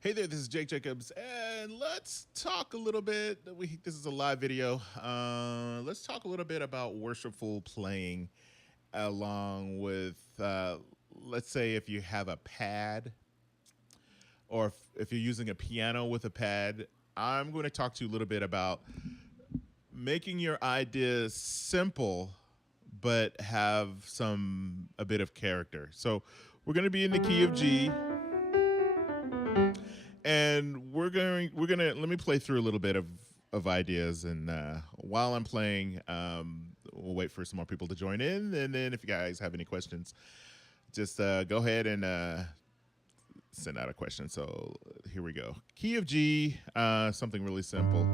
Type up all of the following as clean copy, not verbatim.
Hey there, this is Jake Jacobs, and let's talk a little bit. This is a live video. Let's talk a little bit about worshipful playing, along with, let's say, if you have a pad, or if you're using a piano with a pad. I'm going to talk to you a little bit about making your ideas simple, but have a bit of character. So we're going to be in the key of G, and we're gonna let me play through a little bit of ideas, and while I'm playing, we'll wait for some more people to join in, and then if you guys have any questions, just go ahead and send out a question. So here we go. Key of G, something really simple.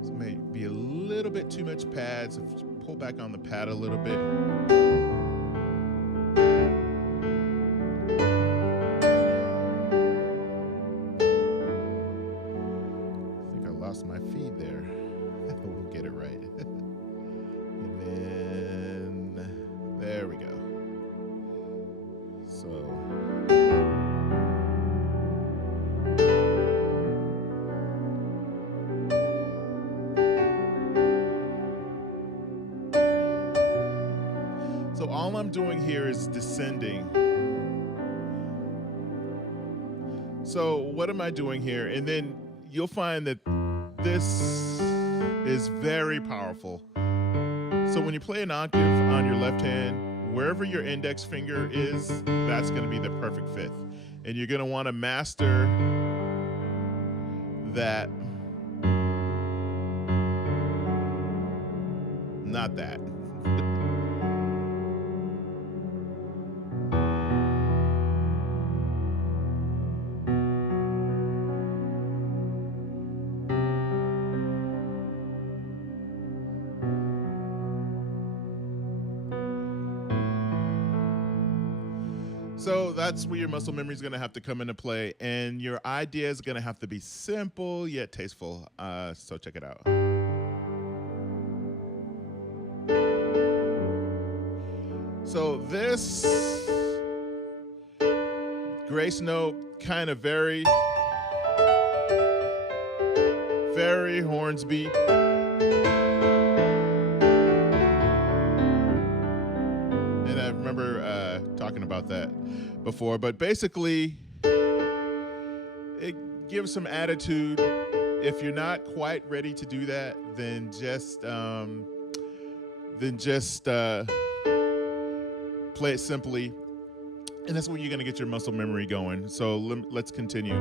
This may be a little bit too much pad, so pull back on the pad a little bit. I think I lost my feed there. We'll get it right. And then there we go. So all I'm doing here is descending. So what am I doing here? And then you'll find that this is very powerful. So when you play an octave on your left hand, wherever your index finger is, that's going to be the perfect fifth. And you're going to want to master that, not that. So that's where your muscle memory is going to have to come into play, and your idea is going to have to be simple yet tasteful. So check it out. So this grace note, kind of very Hornsby. And I remember talking about that before, but basically it gives some attitude. If you're not quite ready to do that, then just play it simply, and that's where you're going to get your muscle memory going. So let's continue.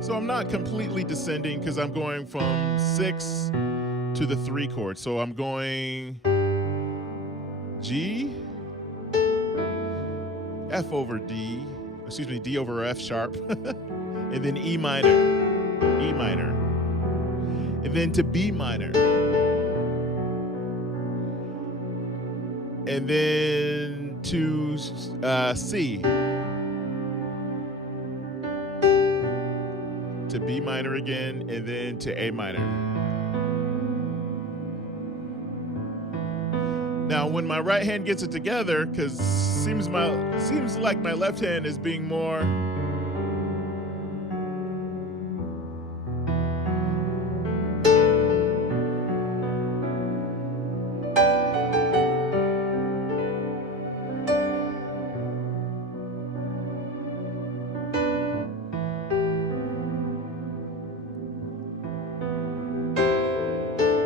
So I'm not completely descending because I'm going from 6 to the 3 chord. So I'm going G, F over D, D over F sharp, and then E minor, and then to B minor, and then to C, to B minor again, and then to A minor. Now, when my right hand gets it together, because seems like my left hand is being more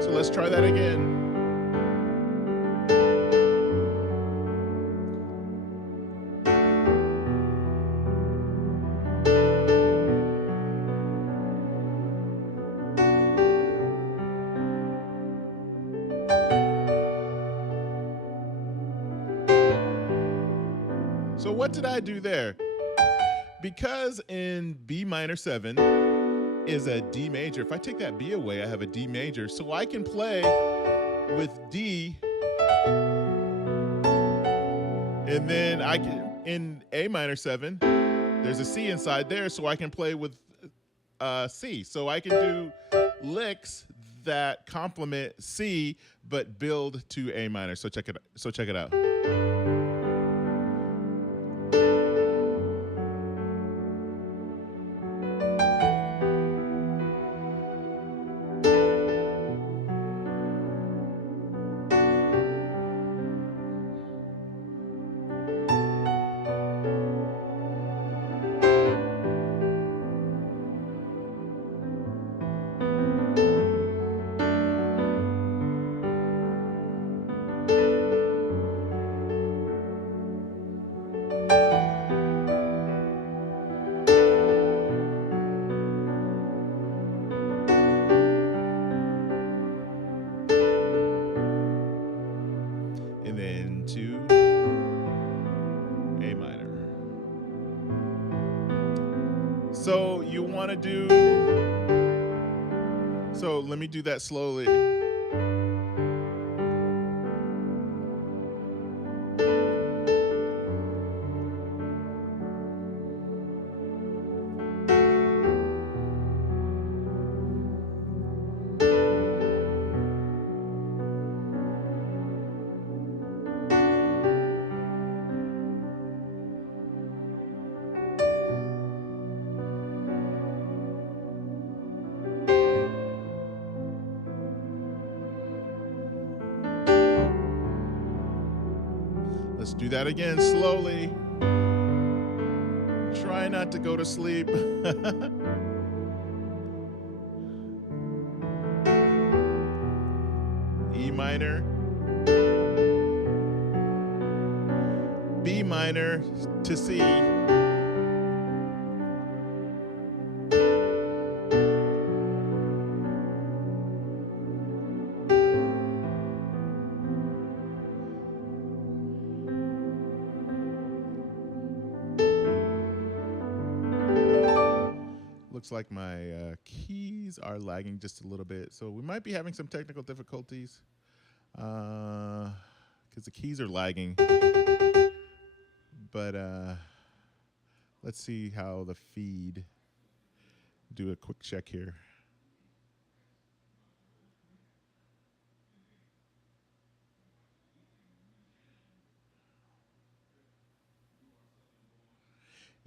So let's try that again. So what did I do there? because in B minor 7 is a D major. If I take that B away, I have a D major. So I can play with D, and then I can, in A minor 7, there's a C inside there, so I can play with C. So I can do licks that complement C but build to A minor. So check it out. And then to A minor. So you want to do, so let me do that slowly. Let's do that again slowly. Try not to go to sleep. E minor, B minor to C, looks like my keys are lagging just a little bit, so we might be having some technical difficulties because the keys are lagging. But let's see how the feed. Do a quick check here.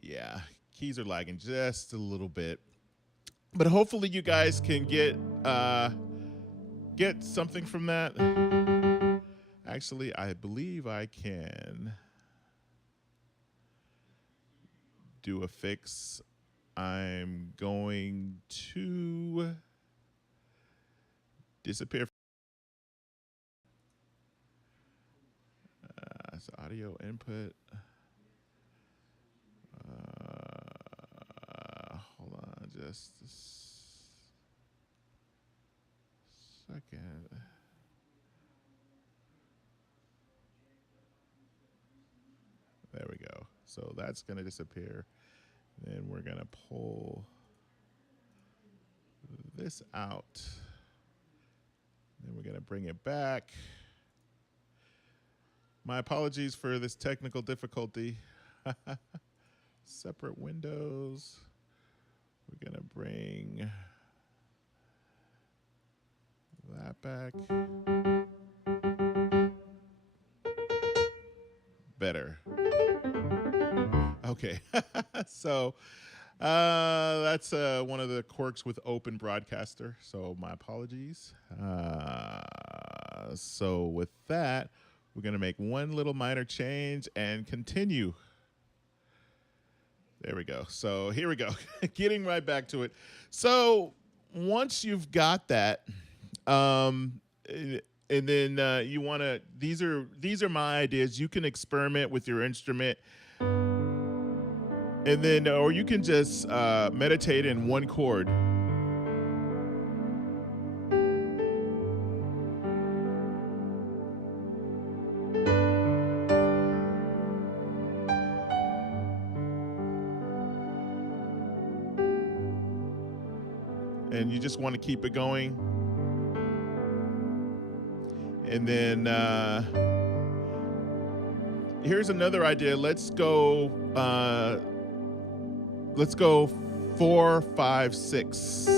Yeah, keys are lagging just a little bit, but hopefully you guys can get something from that. Actually, I believe I can do a fix. I'm going to disappear. So audio input. Hold on just a second. There we go. So that's going to disappear. Then we're going to pull this out. Then we're going to bring it back. My apologies for this technical difficulty. Separate windows. We're going to bring that back. Better. Okay. So that's one of the quirks with Open Broadcaster. So my apologies. So with that, we're going to make one little minor change and continue. There we go. So here we go. Getting right back to it. So once you've got that, and then you want to, these are my ideas. You can experiment with your instrument, and then, or you can just meditate in one chord. and you just want to keep it going. And then here's another idea. Let's go 4, 5, 6.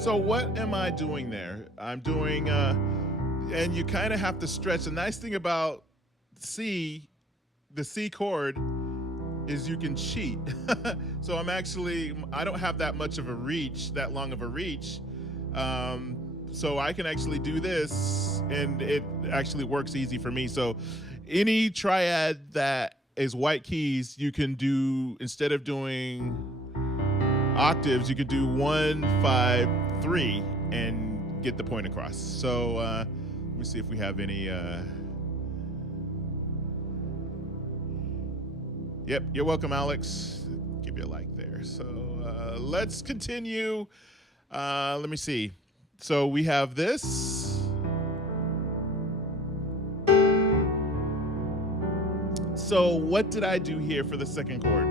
So what am I doing there? I'm doing, and you kind of have to stretch. The nice thing about the C chord, is you can cheat. So I don't have that much of a reach, that long of a reach. So I can actually do this, and it actually works easy for me. So any triad that is white keys, you can do, instead of doing octaves, you could do 1, 5, 3 and get the point across. So let me see if we have any. Yep, you're welcome, Alex. Give you a like there. So let's continue. Let me see. So we have this. So what did I do here for the second chord?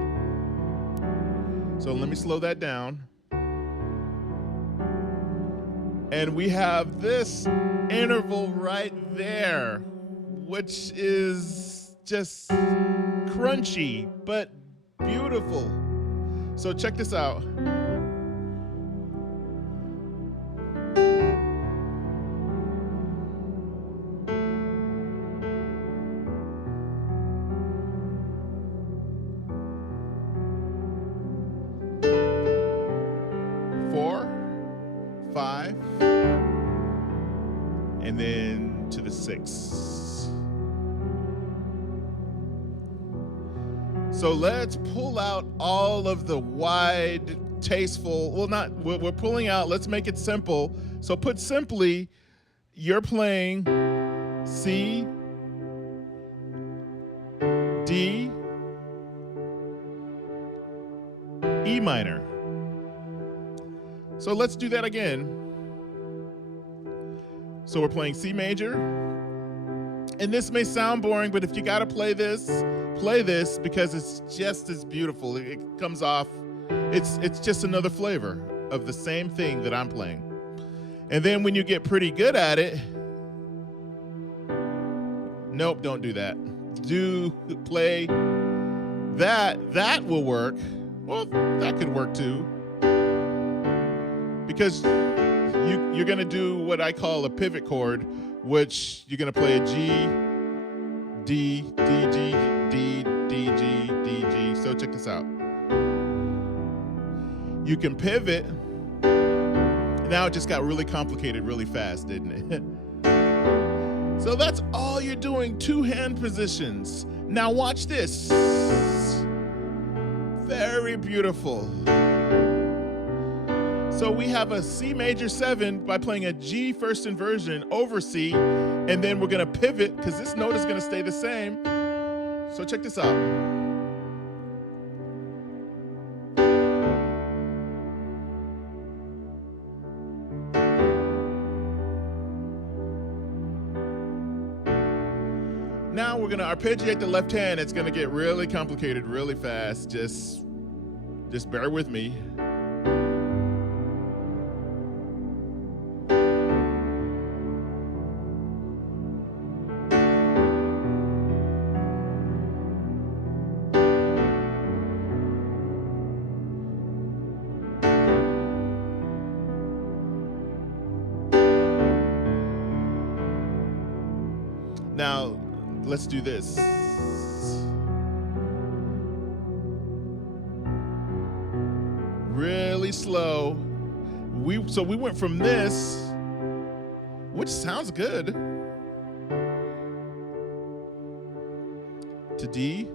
So let me slow that down. And we have this interval right there, which is just crunchy, but beautiful. So check this out. And then to the 6. So let's pull out all of the wide, tasteful, we're pulling out, let's make it simple. So put simply, you're playing C, D, E minor. So let's do that again. So we're playing C major. And this may sound boring, but if you gotta play this because it's just as beautiful. It comes off, it's just another flavor of the same thing that I'm playing. And then when you get pretty good at it, nope, don't do that. Do play that. That will work. Well, that could work too. Because you're going to do what I call a pivot chord, which you're going to play a G, D, D, G, D, D, G, D, G. So check this out. You can pivot. Now it just got really complicated really fast, didn't it? So that's all you're doing, 2 hand positions. Now watch this. Very beautiful. So we have a C major 7 by playing a G first inversion over C, and then we're gonna pivot because this note is gonna stay the same. So check this out. Now we're gonna arpeggiate the left hand. It's gonna get really complicated really fast. Just bear with me. Now, let's do this. Really slow. So we went from this, which sounds good, to D.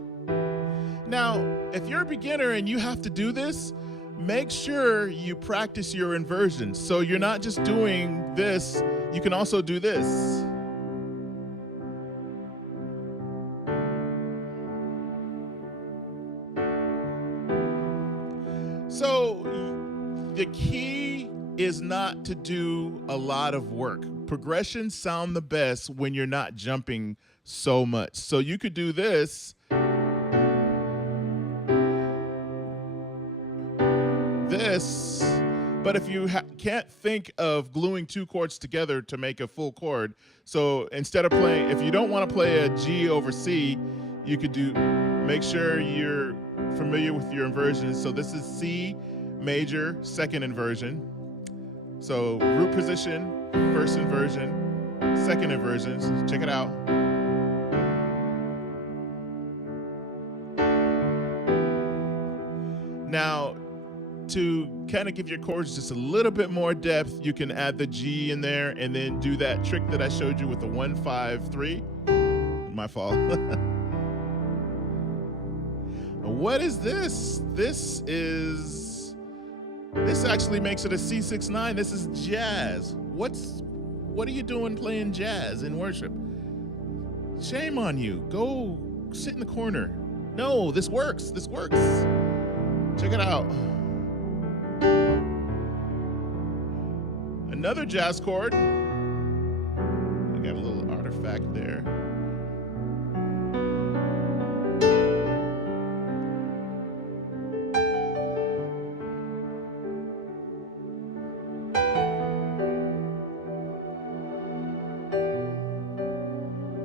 Now, if you're a beginner and you have to do this, make sure you practice your inversions. So you're not just doing this, you can also do this. not to do a lot of work. Progressions sound the best when you're not jumping so much. So you could do this, but if you can't think of gluing two chords together to make a full chord, so instead of playing, if you don't want to play a G over C, you could make sure you're familiar with your inversions. So this is C major, second inversion. So root position, first inversion, second inversion. Check it out. Now, to kind of give your chords just a little bit more depth, you can add the G in there and then do that trick that I showed you with the 1, 5, 3. My fault. What is this? This actually makes it a C6-9. This is jazz. What are you doing playing jazz in worship? Shame on you. Go sit in the corner. No, this works. This works. Check it out. Another jazz chord. I got a little artifact there.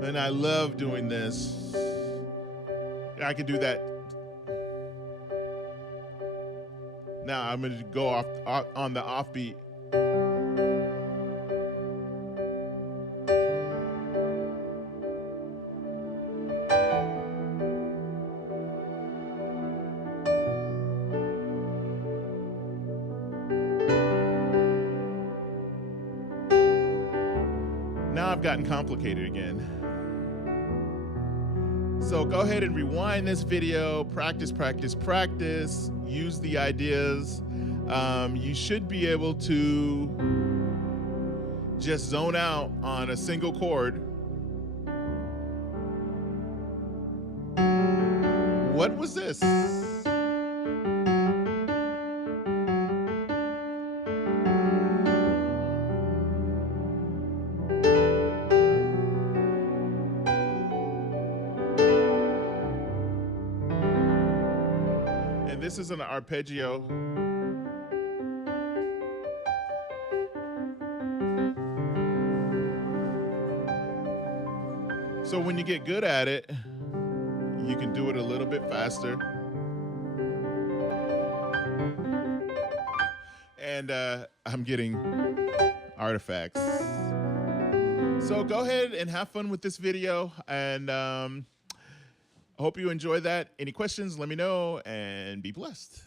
And I love doing this. I can do that. Now I'm going to go off on the offbeat. Now I've gotten complicated again. So go ahead and rewind this video, practice, practice, practice, use the ideas. You should be able to just zone out on a single chord. What was this? And this is an arpeggio. So when you get good at it, you can do it a little bit faster. And I'm getting artifacts. So go ahead and have fun with this video, and I hope you enjoy that. Any questions, let me know, and be blessed.